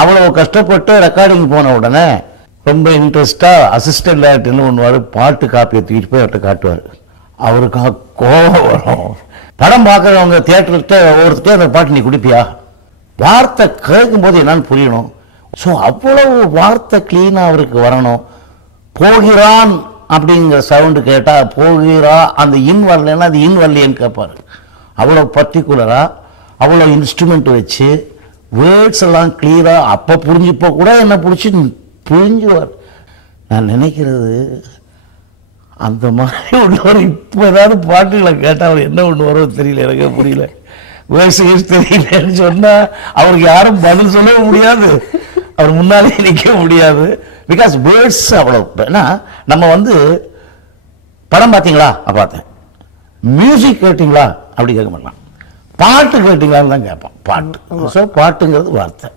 அவ்வளோ கஷ்டப்பட்டு ரெக்கார்டிங் போன உடனே ரொம்ப இன்ட்ரெஸ்டாக அசிஸ்டன்ட் டேரக்டர்னு ஒன்றுவார் பாட்டு காப்பியை தூக்கிட்டு போய் அவர்கிட்ட காட்டுவார். அவருக்காக கோபம் வரும். படம் பார்க்குறவங்க தியேட்டர்கிட்ட ஒவ்வொருத்தே அந்த பாட்டு நீ குடிப்பியா? வார்த்தை கேட்கும் போது என்னன்னு புரியணும். ஸோ அவ்வளவு வார்த்தை க்ளீனாக அவருக்கு வரணும். போகிறான் அப்படிங்கிற சவுண்டு கேட்டால் போகிறா அந்த இன் வரலன்னா அது இன் வரலையேன்னு கேட்பாரு. அவ்வளோ பர்டிகுலராக அவ்வளோ இன்ஸ்ட்ருமெண்ட் வச்சு வேர்ட்ஸ் எல்லாம் கிளியராக அப்போ புரிஞ்சுப்போ கூட என்ன பிடிச்சி புரிஞ்சுவார். நான் நினைக்கிறது அந்த மாதிரி உள்ளவர் இப்போ ஏதாவது பாட்டுகளை கேட்டால் அவர் என்ன ஒன்று வரும் தெரியல எனக்கு புரியல. வேர்ட்ஸ் தெரியலன்னு சொன்னால் அவருக்கு யாரும் பதில் சொல்லவே முடியாது. அவர் முன்னாலே நிற்க முடியாது. பிகாஸ் வேர்ட்ஸ் அவ்வளோ ஏன்னா நம்ம வந்து படம் பார்த்தீங்களா? பார்த்தேன். மியூசிக் கேட்டிங்களா? அப்படி கேட்க மாட்டான். பாட்டு கேட்டிங்களான்னு தான் கேட்பான். பாட்டு. ஸோ பாட்டுங்கிறது வார்த்தை.